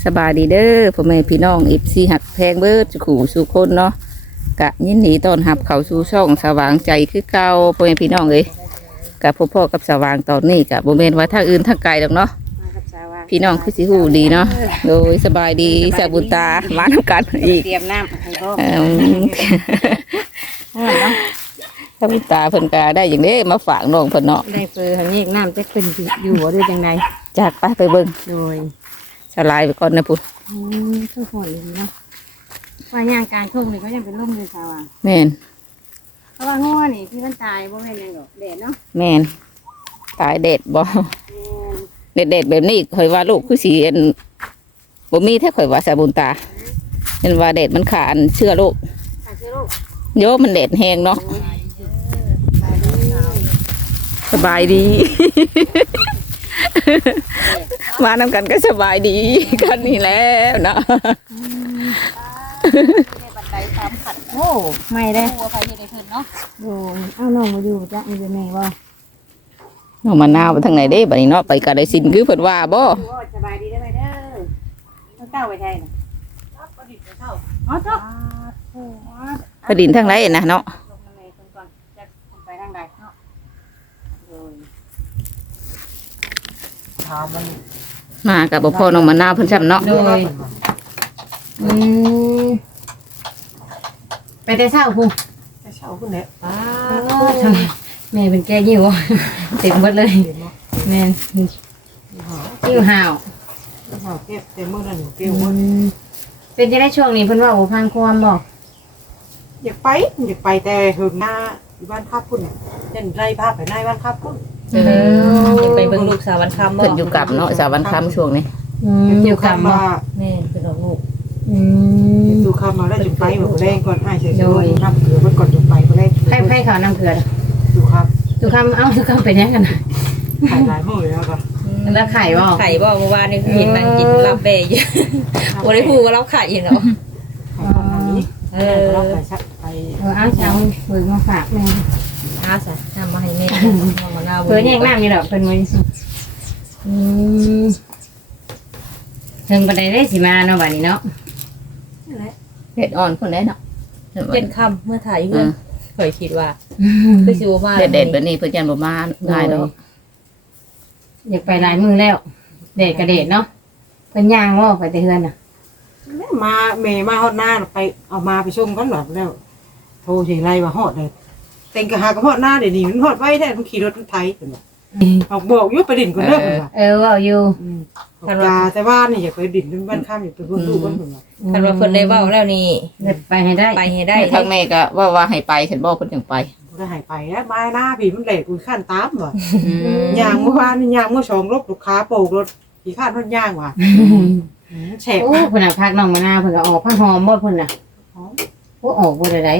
บายดีเด้อพ่อแม่พี่น้องFCหักแพงเบิดสู่สู่คนเนาะกะยินดีต้อนรับเข้าสู่ช่องสว่างใจคือเก่าพ่อแม่พี่น้องเอ้ยกะพ่อกับสว่างตอนนี้กะบ่แม่นว่าทางอื่นทางไกลดอกเนาะพี่น้องคือสิฮู้ดีเนาะโดยสบายดีสะบุญตามาทำกันอีกเตรียมน้ำให้พ่อสะบุญตาเพิ่นก็ได้อย่างนี้มาฝากน้องเพิ่นเนาะได้เฟอร์ทางนี้น้ำจะขึ้นอยู่หรือจังไดจากไปเบิ่งโดยสลายไปก่อนนะพุ่นทุกคนเลยเนาะว่าย่างการทุ่งนี่เขายังเป็นร่มเลยสาวแม่นเพราะว่าง้อนี่ที่มันตายบ่แม่นยังดอกแดดเนาะแม่นตายเด็ดบ่เด็ดแบบนี้ข่อยว่าลูกคือสิอันบ่มีแท้ข่อยว่าสะบุญตาเห็นว่าเด็ดมันขาดเชื้อโรคโยมันเด็ดแห้งเนาะสบายดี มานำกันก็สบายดีกันนี่แล้วเนาะโอ้ไม่ได้หัวไฟอยู่ในพื้นเนาะโอ้เอาน้องมาอยู่จ้ะมีเป็นแม่บ่น้องมะนาวไปทางไหนเด้บัดนี้เนาะไปกะได้สินคือเพิ่นว่าบ่สบายดีได้ไหมเด้อเต้าไปไทยน่ะประดิษฐ์เต้าอ๋อเจ้าประดินทางไหนนะเนาะไปทางใดเนาะมากับพ่อน้องมะนาวเพิ่นซ้ำเนาะไปแต่เช้าพุ่งแต่เช้าพุ่นแหละแม่เป็นแก่ยิ้วเต็มหมดเลยแม่ยิ้วห่าวเก็บเต็มมือนั่นเก็บหมดเป็นจะได้ช่วงนี้เพิ่นว่าโอ้พังความบ่อยากไปแต่หึงหน้าบ้านข้าพุ่นเนี่ยยันไล่ภาพไปในบ้านข้าพุ่นไปเบิ่งลูกสาววันคำบ่เพิ่นอยู่กับเนาะสาววันคำช่วงนี้อยู่กับมาแม่เป็นลูกดูคำมาแล้วจุดไปแบบแรงก่อนให้เฉยๆน้ำเกลือมันก่อนจุดไปก็ได้ให้ข่าวน้ำเกลือดูครับดูคำเอ้าดูคำเป็นยังกันขายหลายมื้อแล้วก็แล้วไข่บ่เมื่อวานนี่เห็นนั่งกินลาบเบยอยู่บ่ได้พูดว่าเราไข่เนาะเราไปซักไปเอาเช้าเบิ่งมาฝากแม่อาซะนำมาให้แม่มะนาวเพิ่นแยกน้ำนี่ดอกเพิ่นไว้สิถึงบันไดได้สิมาเนาะบัดนี้เนาะเฮ็ดอ่อนคนได้เนาะเป็นคำเมื่อถ่ายเพื่อนเคยคิดว่าคือสิบ่มาเด็ดแบบนี้เพิ่นยันบ่มาง่ายดอกอยากไปหลายมื้อแล้วเดดกระเดดเนาะเพิ่นย่างว่าไปแต่เฮือนน่ะมาเมย์มาฮอดหน้าไปเอามาไปชมกันหลับแล้วโทรสิไล่ว่าฮอดเลยเต็งกะหากับฮอดหน้าเดี๋ยวนี้มันฮอดไว้แท้มันขี่รถไถเพิ่นว่าบอกอยู่ไปดินก่อนเด้อเพิ่นว่าว่าอยู่แต่ว่านี่อย่าไปดินบ้านข้ามอย่าไปเบิ่งดูกันเพิ่นว่าคันว่าเพิ่นได้เว้าแล้วนี่ไปให้ได้ทางแม่ก็ว่าให้ไปฉันบอกเพิ่นจังไปบ่ได้ให้ไปแล้วมาหน้าพี่มันแหลกกูข้านตามว่ะย่างเมื่อวานนี่ย่างเมื่อ2รถลูกค้าโปกรถขี้ข้านรถย่างว่ะแฉกโอ้เพิ่นน่ะพักน้องมะนาวเพิ่นก็ออกพักหอมบ่เพิ่นน่ะโอ้ออกบ่ได้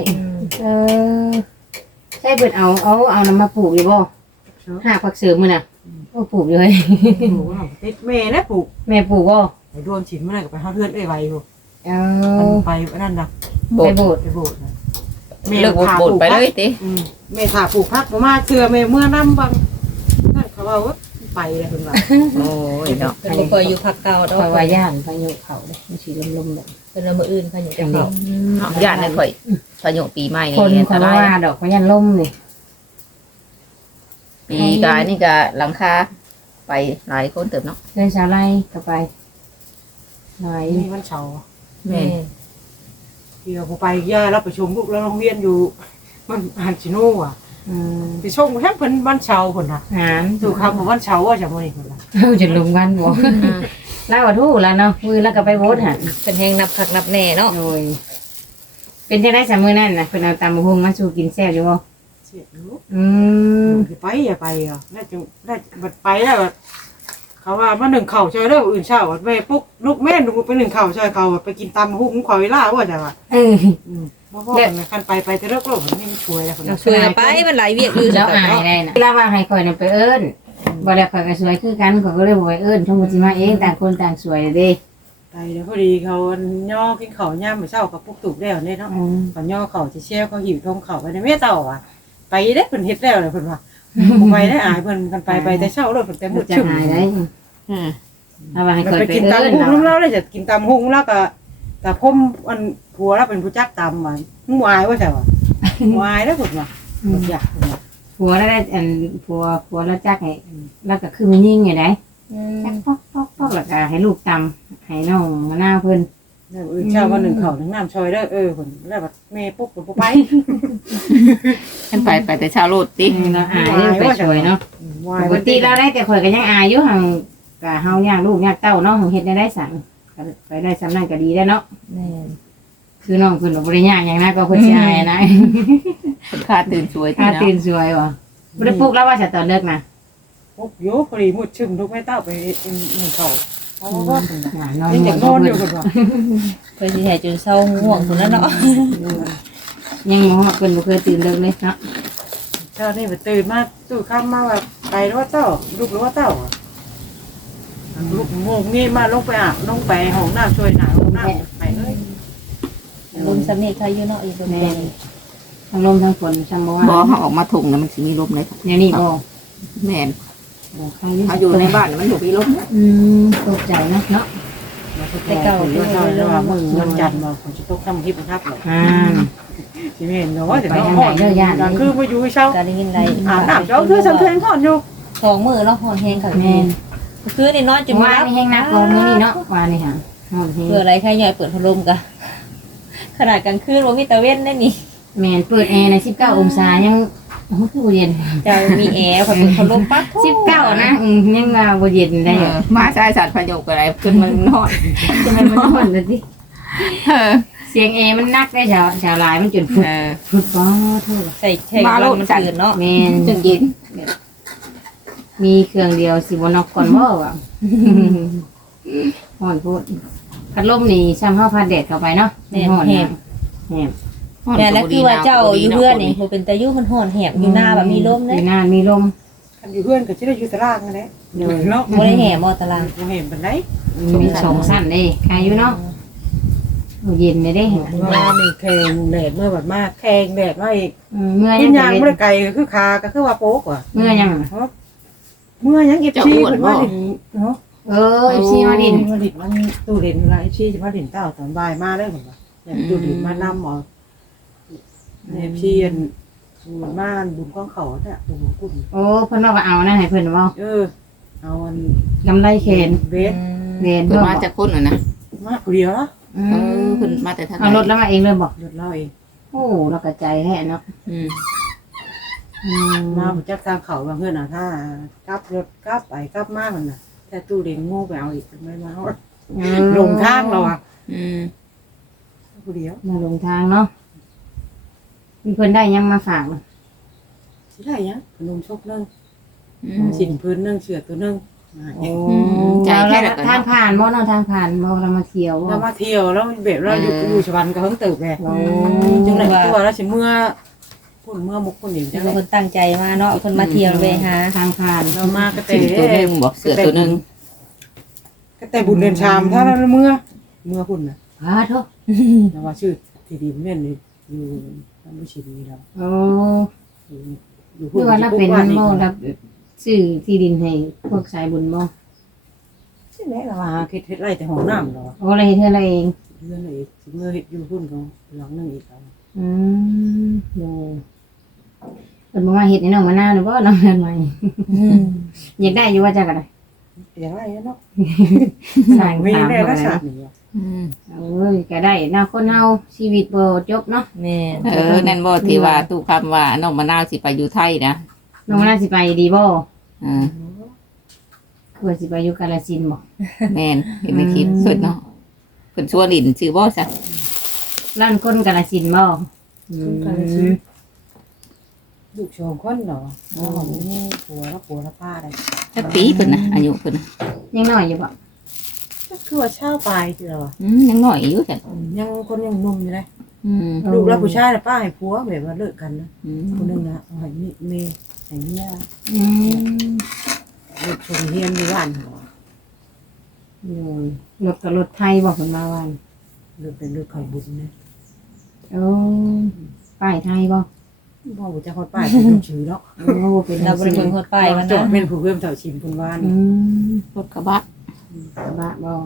ใช่เพิ่นเอานำมาปลูกอยู่บ่หาผักเสริมมื้อน่ะโอ้ปลูกเลยปลูกติดแม่นะปลูกแม่ปลูกบ่ไปโดนฉินมื้อนั้นก็ไปเฮาเฮือนไว้อยู่มันไปนั่นน่ะไปโบสถ์นะเลิกโบสถ์ไปเลยติแม่ถ้าปลูกผักบ่มาเชื่อแม่เมื่อนำบังนั่นเขาว่าไปเลยเพิ่นว่าโอ้ยเนาะเพิ่นบ่เคยอยู่ภาคเก่าดอกว่าย่านพายุเข้าเด้มันสิลมๆดอกเพิ่นมื้ออื่นพายุเข้าย่านได้ข่อยพายุปีใหม่นี่คนเขาว่าดอกพายุลมนี่ปีกายนี่ก็หลังคาไปหลายคนเติบเนาะเดินชาวไร่ก็ไปหลายมีวันเสาร์แม่ที่เราไปย่าเราไปชมลูกแล้วโรงเรียนอยู่มันฮันชิโน่อ่ะไปชมแค่เพิ่นวันเสาร์พุ่นน่ะถูกคำว่าวันเสาร์ว่าจะมื้อนี้พุ่นน่ะจะลงวันบ่แล้วว่าทู่แล้วเนาะมื้อแล้วก็ไปโบสถ์หั่นเป็นแฮงนับคักนับแน่เนาะโดยเป็นจังได๋ซะมื้อนั้นน่ะเพิ่นเอาตำบักหุ่งมาสู่กินแซ่บอยู่บ่เสียอยู่อย่าไปอ่ะน่าจะได้บัดไปแล้วเขาว่ามา1ข้าวช่วยเด้ออื่นเช้าแม่ปุ๊กลูกแม่ลูกไป1ข้าวช่วยเขาไปกินตำหุ้งขอเวลาว่าจังว่าบ่พอคันไปแต่เลิกโลกมันไม่ช่วยแล้วคนช่วยไปมันหลายเวียกอยู่แล้วอายได้น่ะเวลาว่าให้ข่อยน่ะไปเอิ้นบ่ได้ข่อยก็สวยคือกันข่อยก็เลยบ่ไปเอิ้นทั้งหมดสิมาเองต่างคนต่างสวยเด้ไปแล้วพอดีเขาย่อกินข้าวยามมื้อเช้ากับปุ๊กตุกแล้วเนี่ยเนาะเขาย่อข้าวสิเชี่ยวเขาหิวท้องข้าวไปในแม่เต่าอ่ะไปเด้เพิ่นเฮ็ดแล้วเพิ่นว่าบ่ไปได้อายเพิ่นกันไปแต่เช้าโลดเพิ่นแต่มื้อชึ้มได้เอาว่าให้แล้วคอยไปไปกินเอิ้ตำนหุงเนาะน้ำเล่าได้จะกินตำหุงแล้วก็แต่พ่มอันผัวแล้วเป็นผู้จักตำมันมึงวายว่าใช่ป่ะวายแล้วผมว่าอยากผมว่าผัวแล้วได้อันผัวแล้วจักให้แล้วก็คือมันยิ่งไงได้จักปอกแล้วก็ให้ลูกตำให้น้องมะนาวเพิ่นแล้วเช้าวันหนึ่งเขาหนึ่งน้ำชอยได้ผมแล้วแบบแม่ปุ๊บผมไปฉันไปแต่เช้าโลดติเราอายเรื่องไปช่วยเนาะวายปกติเราได้แต่ข่อยก็ยังอายอยู่ห่างก็เฮาย่างลูกย่างเต้าเนาะเฮ็ดได้สั่งก็ไปได้สำนั้นก็ดีได้เนาะแม่นคือน้องเพิ่นบ่ได้ย่างหยังนะก็เพิ่นสิอายนะคนค่าตื่นสวยถ้าเนาะตื่นสวยบ่บ่ได้ปลุกแล้วว่าจะตอนเลิกนะปุ๊บโยพอดีมุดชึมทุกแม่เต้าไปหนึ่งเขาเพราะว่านอนยังหมเด็กดนอนอยู่คนว่าเพิ่นสิให้จนเศร้าง่วงพุ่นแล้วเนาะยังบ่ฮอดเพิ่นบ่เคยตื่นเลิกเลยเนาะเช้านี่ไปตื่นมาตู้ข้ามมาแบบไปหรือว่าเต้าลูกหรือว่าเต้าลูกโมงนี่มาลงไปอาบลงไปห้องน้ำช่วยหนาห้องน้ำไปเลยลมสำเนียงไทยอยู่เนาะอีกบ่แม่แม่นทั้งลมทั้งฝนทั้งบ่ว่าบ่เฮาออกมาถุงนะมันสิมีลมเลยเนี่ยนี่บ่แม่นใครอยู่เฮาอยู่ในบ้านมันบ่มีลมตกใจเนาะเนาะแต่เก่าที่ว่ามือวันจันทร์มาผมจะต้องทำคลิปนะครับเลย ที่เห็นเนาะว่าจะต้องห่อนคือมาอยู่เช้าก็ได้ยินไรอาบน้ำเช้าคือสำเพ็งห่อนอยู่สองมื้อเนาะฮอนแฮงค่ะแม่นคือนี่นอนจนว่านี่แห้งนักกว่ามื้อนี้เนาะว่านี่ค่ะฮอดแฮงเพื่ออะไรใครใหญ่เปิดพัดลมกะขนาดกลางคืนบ่มีตะเว้นได้นี่แม่นเปิดแอร์ใน19องศายังโอ้คือบ่เย็นจะมีแอร์พอเปิดพัดลมปั๊บ 19นะยังว่าบ่เย็นได้มาใช้สัตว์พยกอะไรขึ้นมันนอนจะมันร้อนเลยสิเออเสียงแอร์มันนักได้ชาวลายมันจนฟุดเออฟุดป้อโทษใส่ใช่ลมมันตื่นเนาะแม่นจึงยินมีเครื่องเดียวสิบ่นอกก่อนบ่ว่ะฮ้อนโพดพัดลมนี่ซ้ำเฮาพัดแดดเข้าไปเนาะแม่ฮ้อนแหแฮบแฮบแม่นั่นคือว่าเจ้าอยู่เพื่อนนี่บ่เป็นตะยุ่มันฮ้อนแหบอยู่หน้าแบบมีลมอเด้ยู่หน้ามีลมคันอยู่เพื่อนก็จะได้อยู่ตารางกันแหละเนาะบ่ได้แหบบ่ตารางเราเห็นเป็นไรมีสองสั้นเด้ใครอยู่เนาะเย็นได้ว่ามีแข่งแดดเมื่อแบบมากแข่งแดดว่าอีกเมื่อกิยันงยางเมื่อไก่ก็คือคาก็คือว่าโป๊กว่ะเมื่อยังเมื่อยังเอฟซีเป็นว่าดินเนาะซีมาดินมาดินมันตู้เด่นเวลาเอฟซีจะมาดินเต้าตอนบ่ายมาได้เหมือนกันอย่างตู้เด่นมานำหมอเอฟซีมันมาบุญก้องเขาเนี่ยบุญกุ่นโอ้เพิ่นว่าเอานะให้เพิ่นว่าเอาอันกำไรแขนเบสเรียนเพิ่นเพิ่นมาจากคนน่ะนะมาคนเดียวละเออเพิ่นมาแต่ทางไหนเอารถแล้วมาเองเลยบอกหยุดเล่าเองโอ้เรากระจายแท้เนาะมาผมจักทางเขาบางเพื่อนถ้ากลับรถกลับไปกลับมามันน่ะแต่ตู้เด่นโง่ไปเอาอีกไม่มาลงทางเราอ่ะอืมคนเดียวมาลงทางเนาะมีเพิ่นได้ยังมาฝากสิได้ยังขนมชกนึ่งอืมสินพื้นนึ่งเชือตัวนึ่งโอ้ทางผ่านบ่เนาะทางผ่านบ่เรามาเที่ยวเรามาเที่ยวแล้วมันแบบเราอยู่ชวันก็เพิ่งตื่นไงโอ้จังไหนตัวแล้วสิเมื่อพุ่นเมื่อมุกคนอื่นจังบางไหนคนตั้งใจมาเนาะคนมาเที่ยวไปหาทางผ่านเรามาก็แต่สิ่งตัวหนึงบอกเสือตัวหนึงก็แต่บุญเดินชามถ้าเราเมื่อพุ่นนะพาโทเราว่าชื่อที่ดินเม่นอยู่ทำไม่ชินนี่เราโอ้อยู่คือว่าเราเป็นบ่รับซื้อที่ดินให้พวกสายบุญบ่ใช่ไหมเราว่าคิดเฮ็ดไรแต่ห้องน้ำเราโอ้อะไรเธออะไรเองเรื่องอะไรอีกเมื่อเฮ็ดอยู่พุ่นเขาหลังนึงอีกแล้วโอ้เพิ่นบ่มาเฮ็ดให้น้องมะนาวหรือบ่น้องเฮ็ดใหม่อยากได้อยู่ว่าจักอะไรอย่างไรเนาะสร้างมีถามแน่บ่ละได้ชาตินี่อืมเอ้ยก็ได้เนาะคนเฮาชีวิตบ่จบเนาะแม่เออนั่นบ่ที่ว่าตู้คำว่าน้องมะนาวสิไปอยู่ไทยนะน้องมะนาวสิไปดีบ่อ่าคือว่าสิไปอยู่กาฬสินธุ์บ่แม่นเห็นในคลิปสุดเนาะเพิ่นชวนหลินชื่อบ่ซะร้านคนกาฬสินธุ์บ่ลูกชมคนเหรออ๋อนี่ผัวแล้วป้าได้สักปีเพิ่นน่ะอายุเพิ่นน่ะยังน้อยอยู่บ่ก็คือว่าเช่าไปคือเรายังน้อยอยู่จ้ะยังคนยังนุ่มอยู่เลยอืมลูกแล้วผู้ชายน่ะป้าให้ผัวแบบว่าเลิกกันนะอืมคนนึงนะเอาให้เมย์ให้เมียอืมลูกชมเฮียนอยู่บ้านเขารถก็รถไทยบ่เพิ่นมาว่าเลิกเป็นลูกเขาบุญนะโอ้ป้ายไทยบ่พ่อบุญจะคนป้ายเป็นลูกชื่อเนาะโอ้เป็นเราบริเวณคนไปมันจอดนะเป็นผู้เพิ่มเต่าชิมคุณวานอืมรถกระบะบ้าบ่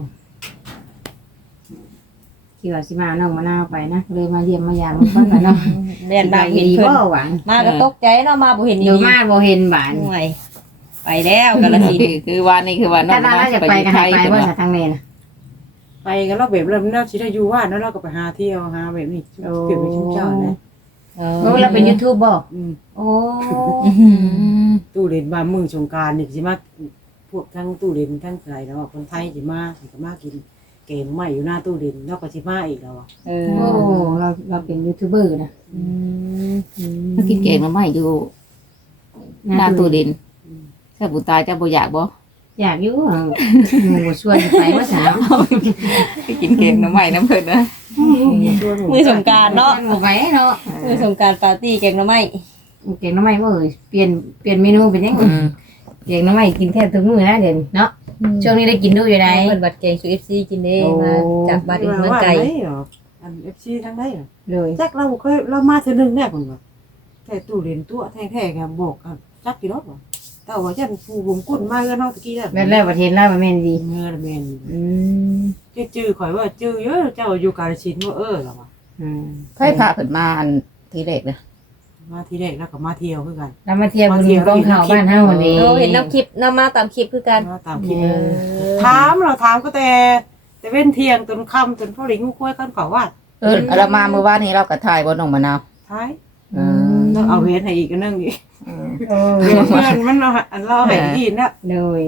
คิดว่าสิมาน้องมะนาวไปนะเลยมาเยี่ยมมายามเพิ่นว่าเนาะแม่นบางเห็เห็นนเพิ่เพิ่นนหวังมาก็ตกใจเนาะมาบ่เห็นเดี๋ยวมาบ่เห็นบานห่วยไปแล้วกาฬสินธุ์คือวันนี้คือวันน้อถ้าง เราจะไปกันไปบ่ทางนี้นะไปกันเราแบบเริ่มแล้วสิได้อยู่ว่าเนาะเราก็ไปหาเที่ยวหาแบบนี้เกี่ยวกับชุมเจ้านะเอโอ้เราเป็น YouTube บ่อืมโอ้ตู้เล่นมามือสงกรานต์นี่สิมาพวกทั้งตู้เล่นทั้งอะไรแล้วคนไทยสิมาสิก็มากินเกมใหม่อยู่หน้าตู้เล่นแล้วก็สิมาอีกแล้วอ่ะเอโอ้อเราเป็นยูทูบเบอร์นะเมื่อกี้เก่งมาใหม่อยู่หน้าตู้ดินถ้าบุตายจะบ่อยากบ่อยากอยู่หมู่ชวนไปว่าสาวไปกินเก่งน้ำใหม่น้ำเพิ่นนะมือสงกรานต์เนาะบ่ไปเนาะมือสงกรานต์ปาร์ตี้แกงหน่อไม้เก่งน้ำไม้บ่เอ้ยเปลี่ยนเมนูเป็นยังไงเก่งน้ำไม้กินแทบทุกมื้อนะเดี๋ยวนี้เนาะช่วงนี้ได้กินดูอยู่ใดเพิ่นบัดแกงสู่ FC กินเด้มาจากบ้านอีกเมืองไกลอัน FC ทั้งได้เหรอเลยจักเราเคยเรามาเทื่อนึงแน่เพิ่นว่าแต่ตู้เล่นตัวแท้ๆก็บอกจักกี่รอบบ่แต่ว่าจันผู้ผมกุ้นมาก็เนาะตะกี้นั่นแม่นแล้วประเทศลาวมันแม่นดีเมื่อแม่นอืมจื้อข่อยว่าจื้อเยอะเจ้าอยู่กาฬสินธุ์ว่าแล้วว่ะอืมไผพาเพิ่นมาอันทีแรกนะมาทีแรกแล้วก็มาเที่ยวคือกันแล้วมาเที่ยวบุญกองเขาบ้านเฮาวันนี้เราเห็นน้ำคลิปนำมาตามคลิปคือกันมาตามคลิปถามเราถามก็แต่เว้นเที่ยงจนค่ำจนพ่อหลิงงูคุ้ยกันเขาว่าเรามาเมื่อวานนี้เราก็ถ่ายบ่น้องมะนาวท้ายเออต้องเอาเวทให้อีกอันนึงอีกโอ้เพื่อนมันเราอันเราให้ดีนะเลย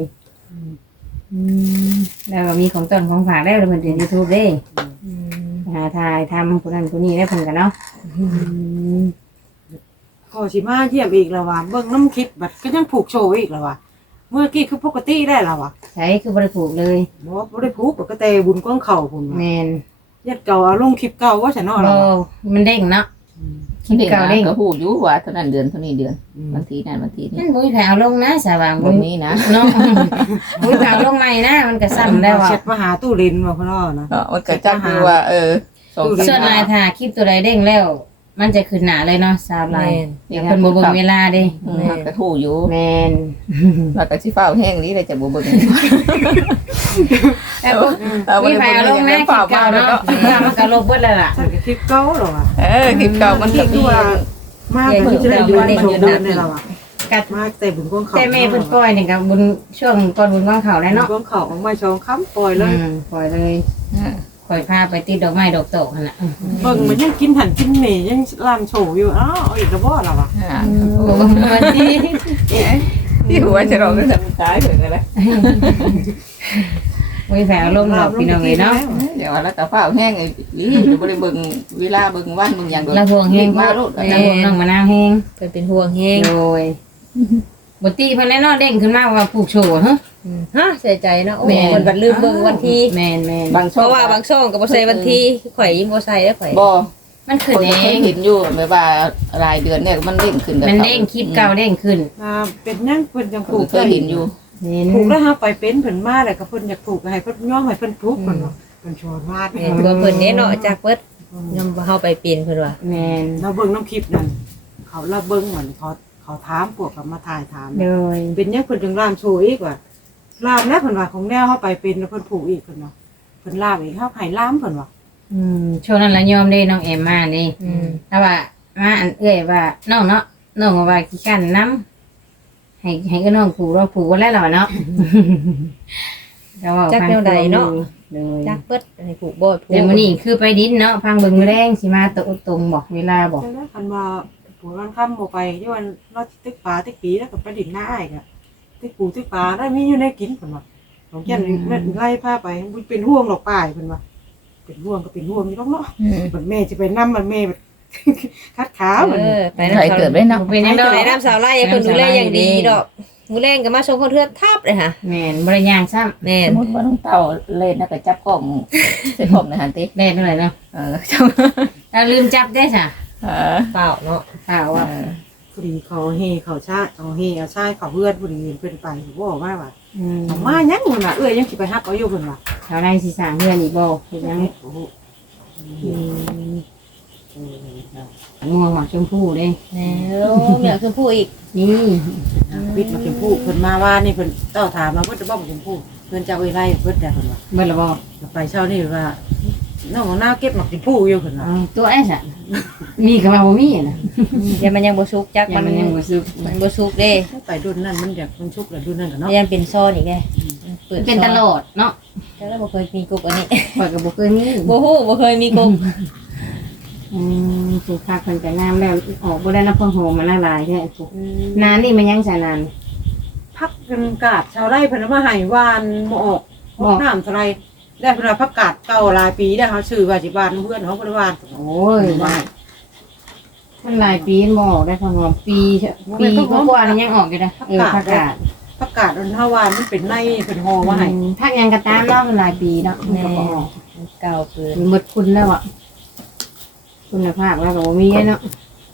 แล้วก็มีของต้นของฝากได้แล้วมันเป็น YouTube เด้หาถ่ายทำคนนั้นคนนี้ได้เพิ่นกันเนาะก็สิมาเยี่ยมอีกแล้วว่ะเบิ่งน้ำคลิปบัดก็ยังผูกโชว์อีกแล้วว่ะเมื่อกี้คือปกติได้แล้วว่ะใช้คือบริผูกเลยบ่ได้ผูกก็แต่บุญกองเข่าพุ่นแมว่ะนยัดเก่าเอาลงคลิปเก่าว่าฉันเนาะโบแล้วว่ะมันเด้งเนาะเด็กนะก็ฮู้อยู่ว่าเท่านั้นเดือนเท่านี้เดือนบางทีนั่นบางทีนี่นั่นบุ้ยแผลเอาลงนะสาบางบ่บุ้ยมีนะเนาะบุ้ยแผลเอาลงใหม่นะมันก็ซ้ำได้ว่ะเช็ดมาหาตู้เล่นว่าพ่อนะเนาะมันก็จักคือว่าสองส่วนลายถ่าคลิปตัวใดเด้งแล้ว มันจะขึ้นหนาเลยเนาะสาบลายอย่างคนบ่เบิ่งเวลาเด้ก็ฮู้อยู่แมนแล้วก็สิฟ้าวแห้งนี้เลยจะบ่เบิ่งแต่บุ้ยแผลเอาลงนะคลิปเก่าเนาะมันก็ลบเบิดแล้วล่ะฉันก็คลิปเก่าหรอวะคลิปเก่ามันคลิก็ปมีตัวมากมันจะได้อยู่ในชมเดินได้แล้วอ่ะกัดมากแต่บุญกองเขาแต่แม่เพิ่นปล่อยนี่ก็บุญช่วงก่อนบุญกองเขาแล้วเนาะบุญกองเขาของไม่ชองค้ำปล่อยเลยปล่อยเลยปล่อยพาไปติดดอกไม้ดอกโตกนั่นแหละเบิ่งมันยังกินหันกินนี่ยังลามโฉอยู่อ้าวอีกกระบอกแล้วอ่ะโอ้วันที่ที่หัวจะร้องก็จะตายถึงอะไรวิแผลลมหลอกพี่น้องเลยเนาะเดี๋ยวแล้วก็ฟ้าวแห้งอีหลีบ่ได้เบิ่งเวลาเบิ่งวันเบิ่งหยังละห่วงแห้งมาโลดละห่วงน้องมะนาวแห้งเพิ่นเป็นห่วงแฮงโดยบตีเพิ่นแน่นอนเด้งขึ้นมาว่าผูกโชว์ฮะฮะเสียใจเนาะโอ้คนบัดลืมเบิ่งวันที่แมนบางเพช่องราะว่าบางช่องก็บ่ใส่วันที่ข่อยบ่ใส่แล้วข่อยบ่มันขึ้คน นเอเคยงเห็นอยู่แบบว่ารายเดือนเนี่ยมันเด้งขึ้นมันเด้งคลิปเก่าเด้งขึ้นเป็นยังเพิ่นยังผูกเคยเห็นอยู่เห็นผูกแล้วฮะไปเป็นเพิ่นมาแล้วก็เพิ่นอยากผูกให้เพิ่นย่อมให้เพิ่นผูกเพิ่นว่าเพิ่นชวนวาดแม่นบ่เพิ่นเด้เนาะจากเบิดนำเฮาไปเป็นเพิ่นว่าแมนเราเบิ่งน้ำคลิปนั่นเขาเราเบิ่งเหมือนเขาถามพวกกับมาถ่ายถามโดยเป็นยังเพิ่นถึงลามโชว์อีกว่าลามแล้วเพิ่นว่าของแนวเฮาไปเป็นแล้วเพิ่นผูกอีกเพิ่นว่าเพิ่นลามอีกเฮาให้ลามเพิ่นว่าช่วงนั้นละยอมได้น้องแอมมานี่แต่ว่ามาอันเอ้ยว่าน้องเนาะน้องว่าขี้กันน้ำให้ก็น้องผูกเราผูกกันแล้วเนาะจักแนวใดเนาะเลยจากเบิดให้ผูกบ่ผูกเดี๋ยวมื้อนี้คือไปดินเนาะพังเบิ่งมื้อแรงสิมาตรงบอกเวลาบอกจังได๋คันว่าผัวมันค่ำบ่ไปที่วันเราตึกปลาตึกปีแล้วก็ไปดินหน้าอ้ายก็ตึกปูตึกปลาได้มีอยู่ในกินเพิ่นว่าของแก่นไล่พาไปบ่เป็นห่วงหรอกป้ายเพิ่นว่าเป็นห่วงก็เป็นห่วงอยู่ดอกเนาะมันแม่สิไปนำมันแม่คัดขามันไปนำใครเกิดได้เนาะเป็นยังดอกไปนำสาวไล่ให้เพิ่นดูแลอย่างดีดอกมื้อแรงก็มาชมคนเทือทับเลยค่ะแม่นบ่ได้ย่างซ้ำแม่สนมมุติว่าน้องเต่าเล่นแล้วก็จับกล้องใส่ผมนะฮันติแม่นเท่าไหร่เนาะจับถ้าลืมจับได้ซะเปล่าเนาะข่าวว่าพอดีเขาเฮเขาชาเอาเฮเอาชายเขาเพื่อนพอดีเพิ่นไปบอกว่าว่ามายังมันน่ะยังสิไปฮักเอาอยู่เพิ่นว่าชาวไร่สิสร้างเฮือนอีกบ่เฮ็ดหยังโอ้โหม่วงหมากชมพูเด้แหน่โอ้เมียคือผู้อีกนี่วิทย์มาชมพู่เพิ่นมาว่านี่เพิ่นเต้าถามมาเพิ่นจะบอกชมพู่เพิ่นจะเอาไว้ไล่เพิ่นแต่เพิ่นว่าเบิ่ละบ่ไปเช้านี่ว่าน้องหน้าเก็บหมักชมพู่อยู่เพิ่นว่าเอาตัวไอ้สัตว์มีก็ว่าบ่มีน่ะเดี๋ยวมันยังบ่สุกจักยังมันยังบ่สุกมันบ่สุกเด้ไปรุ่นนั้นมันอยากมันชุกแล้วรุ่นนั้นกันเนาะยังเป็นซ่อนอีกไงเปิดเป็นตลอดเนาะแต่แล้วบ่เคยมีกุ๊กอันนี้ข่อยก็บ่เคยมีบ่ฮู้บ่เคยมีกุ๊กปลูกผักเพิ่นก็งามแล้วออกบ่ได้รับพอหอมมันละลายแท้ปลูกนานนี่มันยังซะนานพักกันกาดชาวไร่เพิ่นเอามาให้วานบ่ออกน้ำเท่าไรได้เพิ่นว่าผักกาดเก่าหลายปีได้เขาชื่อว่าสิบานเพื่อนเขาบ่ได้วานโอ้ยว่ามันหลายปีบ่ออกได้พอหอมปีกว่าๆนี่ยังออกอยู่นะผักกาดผักกาดอันเฮาวานมันเป็นในเป็นห่อมาให้ผักยังกระตามเนาะมันหลายปีเนาะแน่ก็บ่ออกเก่าเกินหมดคุณแล้วอ่ะคุณภาพแล้วก็บ่มีเนาะ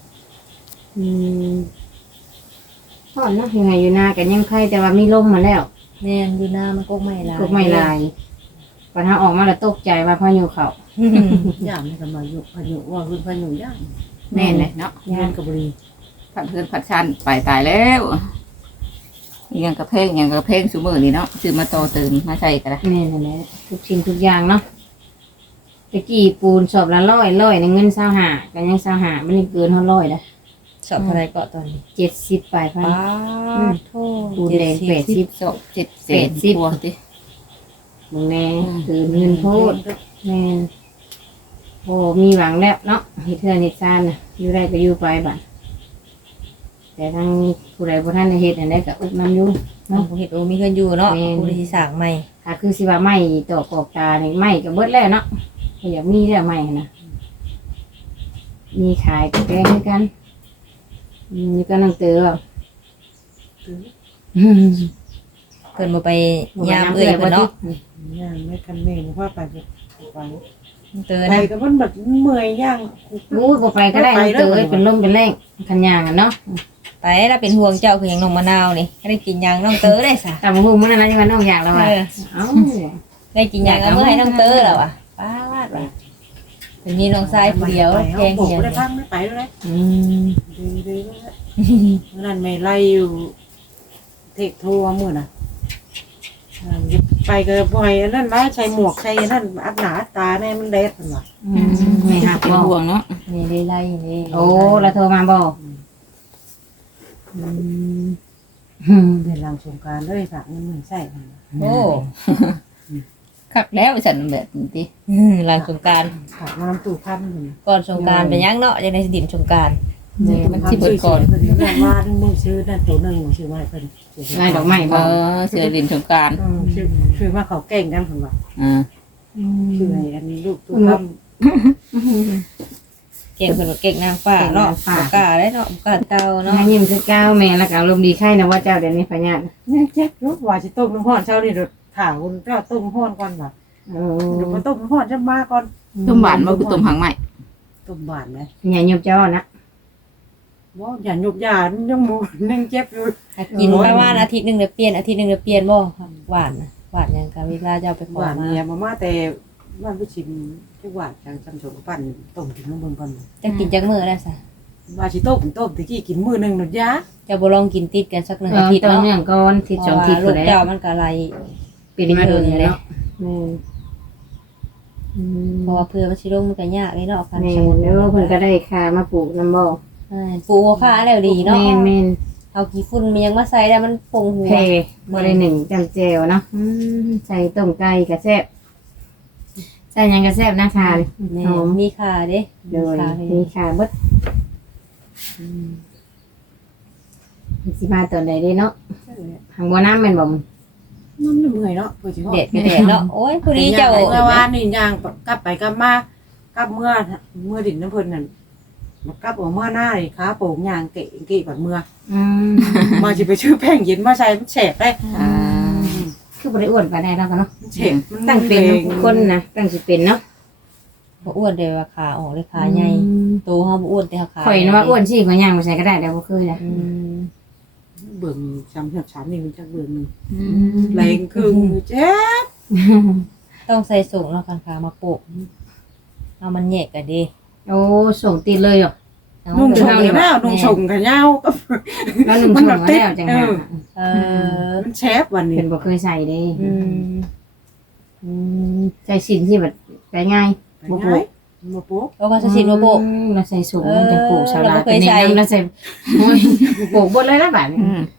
ตอนเนาะยังไงอยู่นากันยังไข่แต่ว่ามีลมมาแล้วแม่นอยู่หน้ามันกุ๊กไม่ลายก็ไม่ลายปัญหาออกมาแล้วตกใจว่าพายุเขาย่างนี่ก็มาอยู่พายุว่าคือพายุย่างแม่นเลยเนาะงานกับบุรีผัดเพื่อนผัดชันไปตายแล้วอีหยังกระเพงอย่างกระเพงซุมื้อนี่เนาะซื้อมาโตอเติมมาใส่ก็ได้แม่นั่นแหละทุกสิ่งทุกอย่างเนาะตะกี้ปูนสอบละ100ในเงิน25กันยัง25มันนี่เกิน100แล้วสอบอะไรเกาะตอนนี้ 70ปลายพันป้าโทปูนแดง80 ศพ7 80 ตัวติมึงแน่คือเงินโพดแม่นโอ้มีหวังแล้วเนาะเฮ็ดเทื่อเฮ็ดซ่านน่ะอยู่ได้ก็อยู่ไปบัดแต่ทางผู้ใดบ่ทันได้เฮ็ดอันใดก็อุบนํอยู่น้องเห็ดโอมีเพื่อนอยู่เนาะแม่นผู้ที่สร้างใหม่ถ้าคือสิว่าไม้ตอกกอกตานี่ไม้ก็เบิดแล้วเนาะก็อยากมีแล้วไม้นะมีขายก็แพงเหมือนกันนี่ก็นั่งเตือเพิ่นบ่ไปยามเอื้อยเพิ่นเนาะย่างไม่กันเมนว่าไปไปเตือนไปนะก็มันแบบเมื่อยย่างรู้บ่ไปก็ได้นั่งเตือเป็นลมเป็นแรงคันยางอ่ะเนาะไปแล้วเป็นห่วงเจ้าคือหยังน้องมะนาวนี่ได้กินหยังน้องเตอได้ซะแต่บ่ฮู้มื้อนั้นนะยังว่าน้องอยากแล้วว่าเออเอ้าได้กินหยังเอามื้อให้น้องเตอแล้วอ่ะป้าดว่ะเป็นมีน้องชายผู้เดียวแพงผมเดียวไม่ได้พังไม่ไปเลยอืมดีนั่นไม่ไล่อยู่เทคโทรมือน่ะไปก็บ่อยนั่นมาใส่หมวกใส่นั่นอัดหนาตาแน่มันแดดมันว่ะไม่หักเป็นบ่ห่วงเนาะนี่ได้ไล่นี่โอ้แล้วโทรมาบ่อืมเป็นหลังสงกรารเลยฝากเงินมือใส่โอ้คักแล้วฉันแบบนี้ติหลังสงกรารฝากมาน้ำตู้พันหนึ่งก่อนสงกรารเป็นหยังเนาะจังได๋สิดินสงกรารมันสิเบิดก่อนเพิ่นแม่ว่ามือซื้อนั่นตัวหนึ่งซื้อมาให้เพิ่นง่ายดอกไม้เอบ่อเสือดินสงกรารซื้อมาเขาเก่งกันเพิ่นว่าอ่าซื้อให้อันนี้ลูกตู้ทเก่งเพิ่นว่าเก่งนางฟ้าเนาะบ่กล้าได้เนาะบ่กล้าเตาเนาะน้ายิ้มคือก้าวแม่แล้วก็อารมณ์ดีไข่นะว่าเจ้าเดี๋ยวนี้พญาติำเนี่ยแจ๊กลูกว่าสิต้มน้ำร้อนเช้านี่เดี๋ยวถามคุณเจ้าต้มน้ำร้อนก่อนว่ะโอ้เดี๋ยวมาต้มน้ำร้อนจะมาก่อนต้มหวานบ่คือต้มหางใหม่ต้มบานไหมใหญ่ยบเจ้านะบ่อย่าหยุบยายังหมูยังเจ็บอยู่ถ้ากินประมาณอาทิตย์หนึงเดี๋ยวเปลี่ยนอาทิตย์หนึงเดี๋ยวเปลี่ยนบ่หวานน่ะหวานหยังก็เวลาเจ้าไปขอหวานมาเนี่ยมาแต่บ้านผู้ชิมที่หวานจังจำโฉมปั่นต้มกินน้ำเบิ่งก่อนจะกินจักมื้อได้ซะว่าสิต้มตะกี้กินมื้อนึงหนุดยาเจะบ่ลองกินติดกันสักหนึ่งเออาอทิตย์ตอนเนาะเนื่องก่อนทิศสองทิศลูก็กได้เจ้ามันก็ไหลปีนี้มาโดนเลยเนาะเพราะว่าเพื่อมันสิลงมันก็ยากเลยเนาะคันแม่สมุนเด้อเพิ่นก็ได้ค่ามาปลูกน้ำบ่ปลูกค่าแล้วดีเนาะแม่นเอาขี้ฝุ่นมันยังมาใส่ได้มันปงหัวแพบ่ได้หนึ่งจำแจวเนาะใส่ต้มไก่ก็แซ่บใส่หยังก็แซ่บนะค่ะแม่มีค่าเด้โดยค่ามีค่าเบิดสิมาตอนใดเด้เนาะทางบ่น้ำแม่นบ่มันเมื่อยเนาะเพื่อสิฮอดเด็ดก็เด็ดเนาะโอ้ยผู้นี้เจ้าเมื่อวานนี่ย่างกลับไปกลับมากลับเมื่อดินน้ำเพิ่นนั่นกลับออกเมื่อหน้านี่ขาโป่งย่างเกะบัดเมื่อ มาสิไปชื่อแป้งเย็นมาใส่มันแฉกได้อ่าคือบ่ได้อ้วนปานใดแล้วก็เนาะมันแฉกมันตั้งเป็นคนนะตั้งสิเป็นเนาะบ่อ้วนเด้ว่าขาออกเลยขาใหญ่โตเฮาบ่อ้วนแต่ขาข่อยนะว่าอ้วนสิก็ย่างบ่ใส่ก็ได้แต่บ่เคยนะเบิ่งจำแบบฉันนี่มันจักเบิ่งนึงแรงครึ่งเจ็บต้องใส่สูงแล้วคันขามาโปะเอามันแยกกันดิโโอ้ส่งติดเลยเหรอนุ่งชงแล้วนุ่งชงกันยาวแล้วนุ่งชงแล้วจังหาเออมันแชฟวันนี้เพิ่นบ่เคยใส่เด้ใส่สิ่งที่แบบไปง่ายบ่ปุ๊กบ่ปุ๊กเอาว่าสิโนโบเราใส่สูงมันจะปลูกชาวนาเราบ่เคยใส่เราใส่โอ้ยปลูกบนเลยแล้วบัดนี้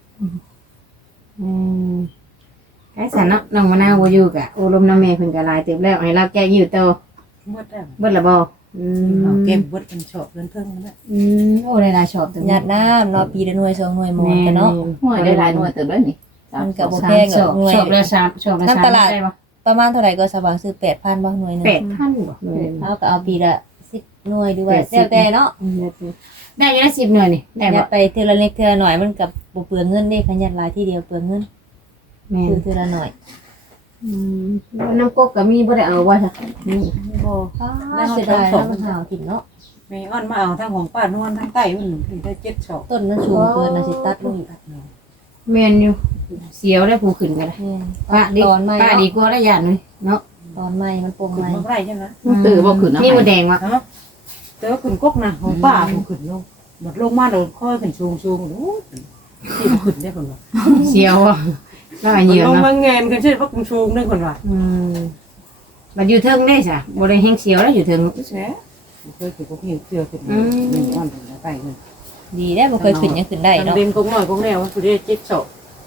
ไอ้สันเนาะน้องมะนาวบ่อยู่กะโอ้ลมน้ำแม่เพิ่นก็หลายเติบแล้วให้เราแก้อยู่โตหมดแล้วเบิดละบ่เอาเก็บเบิดเป็นชอบเพิ่นเพิ่งนั่นแหละโอ้หลายๆชอบตัวหยาดน้ำเนาะปีละหน่วย2หน่วยหมอนกันเนาะหน่วยได้หลายหน่วยเติบด้วยนี่มันก็บ่สาแพมงชดออบ กหน่วยชอบละ3ชอบละน้ำตลาด 3ได้บ่ประมาณเท่าไหร่ก็สว่างซื้อ 8,000บ่หน่วยหนึง 8,000บ่หน่วยเอาก็เอาปีละ10หน่วยดีกว่าแล้วแต่เนาะได้อยู่ละ10หน่วยนี่ได้หบ่ยัดไปเทื่อละเล็กเทื่อละหน่อยมันก็บ่เปลืองเงินเด้คันหยัดหลายทีเดียวเปลืองเงินแม่นซื้อเทื่อละหน่อยน้ำกกก็มีบ่ได้เอาบ่ซะนี่บ่เสียดายแล้วมันหาวถิ่นเนาะแม่อ้อนมาเอาทั้งของป้านวลทั้งใต้มันถึงได้7ชอบต้นมันสูงเกินน่ะสิตัดลงอีกแม่นอยู่เสียวได้ผู้ขึ้นก็ได้แม่นป้าดีตอนใหม่ป้าดีกว่าละย่านเลยเนาะตอนใหม่มันโปร่งขึ้นใหม่มาได้ใช่ไหมตื่นบ่ขึ้นนะนี่หมูแดงวะเนาะแต่ว่าขึ้นกกนะของป้าผมขึ้นลงหมดลงมาเลยค่อยขึ้นชูงโอ้ที่ขึ้นได้คนว่าเสียวอ่ะแล้วอันลเยืองงเนาะมาเงินกันใช่ว่าชูงได้คนว่าบัดอยู่เทิงได้จ้ะบ่ได้แห้งเสียวแล้วอยู่เทิงแฉเคยขึ้นกกหิวเกลือขึ้นนี่อ้อนถึงไปเลยดีได้บ่เคยขึ้นยังขึ้นได้เนาะเดินกงหน่อยกงแนวคือได้7ชอบ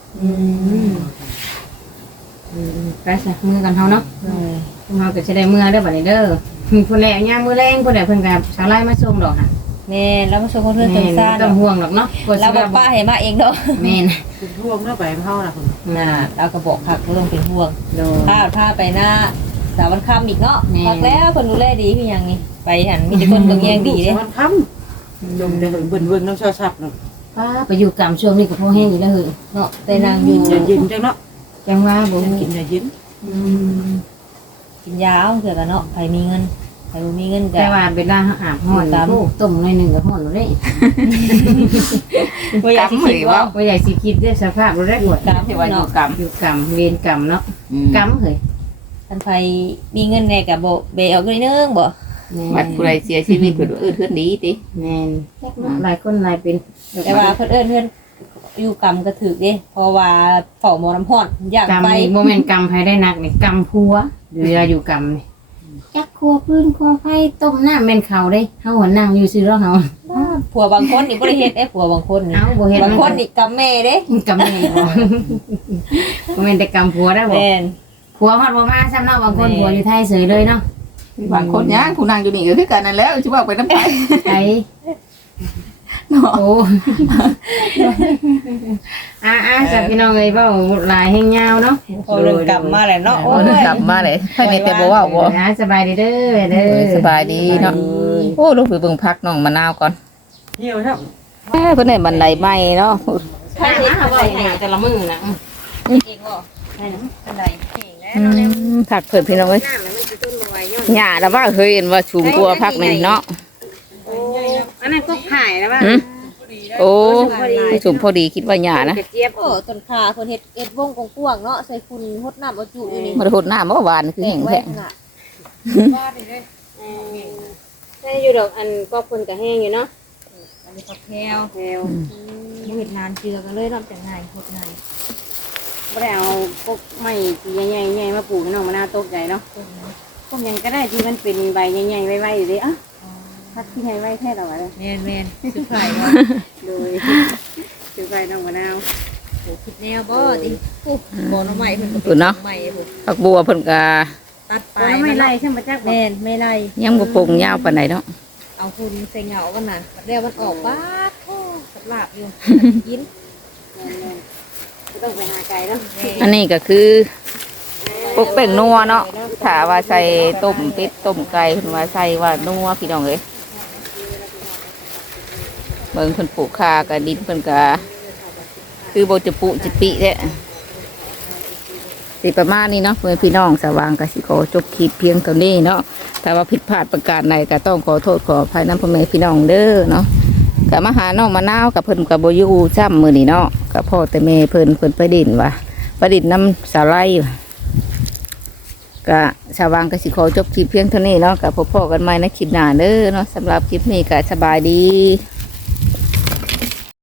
ไปซะมือกันเฮาเนาะเฮาก็สิได้มือเด้อบัดนี้เด้อผู้แลยามมื้อแรงผู้ใดเพิ่นก็ชาวไร่มาส่งดอกค่ะแม่นแล้วมาชมคนเพื่อนต้นซ่าต้อเนาะงห่วงดอกเนาะเราบอกป้าให้มาเองเนาะแม่นคือร่วมแล้วไปเฮาล่ะคนน่ะเราก็บอกพักลงเป็นห่วงโดพาไปหน้าสาววันค่ำอีกเนาะพักแล้วคนดูแลดีพี่ยังนี่ไปหันมีแต่คนเบิ่งแย่งดีเด้มันค่ำยมจะเบิ่นๆน้ำชาชับเนาะป้าไปอยู่กำช่วงนี้ก็พอแห้งอยู่แล้วเฮ้ยเนาะแต่นางอยู่อย่ายิ้มจังเนาะจังว่าบ่กินอย่ายิ้มกินยาเอาเถื่อกันเนาะใครมีเงินใครบ่มีเงินก็แต่ว่าเวลาอาบฮ้อนต้มหน่อยนึงก็ฮ้อนเลยบ่อยากสิคิดว่าบ่ใหญ่สิคิดได้สภาพบ่ได้หมดตามที่ที่ว่าว่าอยู่เนาะกรรมอยู่กำเวรกำเนาะกำเฮ้ยท่านไผมีเงินแน่ก็บ่เบเอาก็ได้นึงบ่บัดผู้ใดเสียชีวิตเพิ่นเพิ่นดีติแม่นหลายคนหลายเป็นแต่ว่าเพิ่นเอิ้นเพิ่นอยู่กรรมก็ถูกเด้เพราะว่าเฝ้าหมอน้ำร้อนอยากกำไปนี่บ่แม่นกำไผได้นักนี่กำพัวเวลาอยู่กำนี่จักครัวพื้นครัวไฟต้มน้ำแม่นเขาเด้เฮาหัวนั่งอยู่ซื่อแล้วเฮาผัวบางคนนี่บ่ได้เฮ็ดผัวบางคนนี่เอ้าบ่เฮ็ดบางคนนี่กำแม่เด้กำแม่บ่บ่แม่นแต่กำพัวได้บ่แม่นผัวฮอดบ่มาซ้ำเนาะบางคนผัวอยู่ไทยเฉยเลยเนาะบางคนย่างผู้นั่งอยู่นี่ก็คือกันนั่นแล้วสิว่าไปนำไผไอ้เนาะโอ้จับพี่น้องเอ้ยเว้าหลายแห่งยาวเนาะพอเรื่องกรรมมาแล้วเนาะโอ้ยกลับมาเลยให้แม่แต่บ่เว้าบ่สบายดีเด้อเด้อสบายดีเนาะโอ้ลูกไปเบิ่งพักน้องมะนาวก่อนเหี่ยวครับเพิ่นได้บันไดใหม่เนาะใช่ค่ะบ่ให้แต่ละมื้อนะเองบ่ได้นะอันใดเก่งแล้วผักเพิ่นพี่น้องเอ้ยน้ำมันสิต้นบ่ไหวย้อนหญ้าแล้วว่าเคยเห็นว่าสูงกว่าพักนี่เนาะโอ้อันนั้นก็ขายแล้วว่าหึโอ้สูงพอดีคิดว่าหญ้านะกระเจี๊ยบโอ้ต้นขาเพิ่นเฮ็ดวงกว้างๆเนาะใส่ฝุ่นหดน้ำเอาจุอยู่นี่บ่ได้หดน้ำเมื่อวานคือแตแห้กงไว้แท้ขนาดใช่อยู่ดอกอันก็คนก็แห้งอยู่เนาะอันนี้ผักแพรวแถวบ่เฮ็ดนานเจือกันเลยนอกจากง่ายหดง่ายบ่ได้เอาพวกไม้ที่ใหญ่ๆมาปลูกให้น้องมะนาวตกใจเนาะพวกหยังก็ได้ที่มันเป็นใบใหญ่ๆไว้ๆอยู่ดิอ่ะพัดที่ใหญ่ไว้แท้ดอกอะไรแม่นๆสุดท้ายว่าโดยถือใบน้องมะนาวโหคิดแนวบ่ติโอ้บ่น้ำใหม่เพิ่นก็เพิ่นเนาะใหม่เพิ่นผักบัวเพิ่นก็ตัดไปแล้วไม่ไล่ใช่ไหมจักบอกแม่นไม่ไล่ยังบ่ปลงยาวปานใดเนาะเอาคุณใส่เหงากันน่ะเดี๋ยวมันออกบ้าดโอ้สับลาบอยู่กินไม่ต้องไปหาไก่เนาะอันนี้ก็คือพวกแป้งนัวเนาะถ้าว่าใส่ต้มเป็ดต้มไก่เพิ่นว่าใส่ว่านัวพี่น้องเอ้ยเบิ่งเพิ่นปลูกข่ากับดินเพิ่นก็คือบ่จะปุจิปิแท้สิประมาณนี้เนาะเพื่อนพี่น้องสว่างก็สิขอจบคลิปเพียงเท่านี้เนาะถ้าว่าผิดพลาดประการใดก็ต้องขอโทษขออภัยนำพ่อแม่พี่น้องเด้อเนาะก็มาหาน้องมะนาวกับเพิ่นก็บ่อยู่ซ้ำมื้อนี้เนาะก็พ่อแต่แม่เพิ่นไปดินว่ะไปดินน้ำสาไลก็ชาววังก็สิขอจบคลิปเพียงเท่านี้เนาะก็พบกันใหม่ในคลิปหน้าเด้อเนาะสำหรับคลิปนี้ก็สบายดี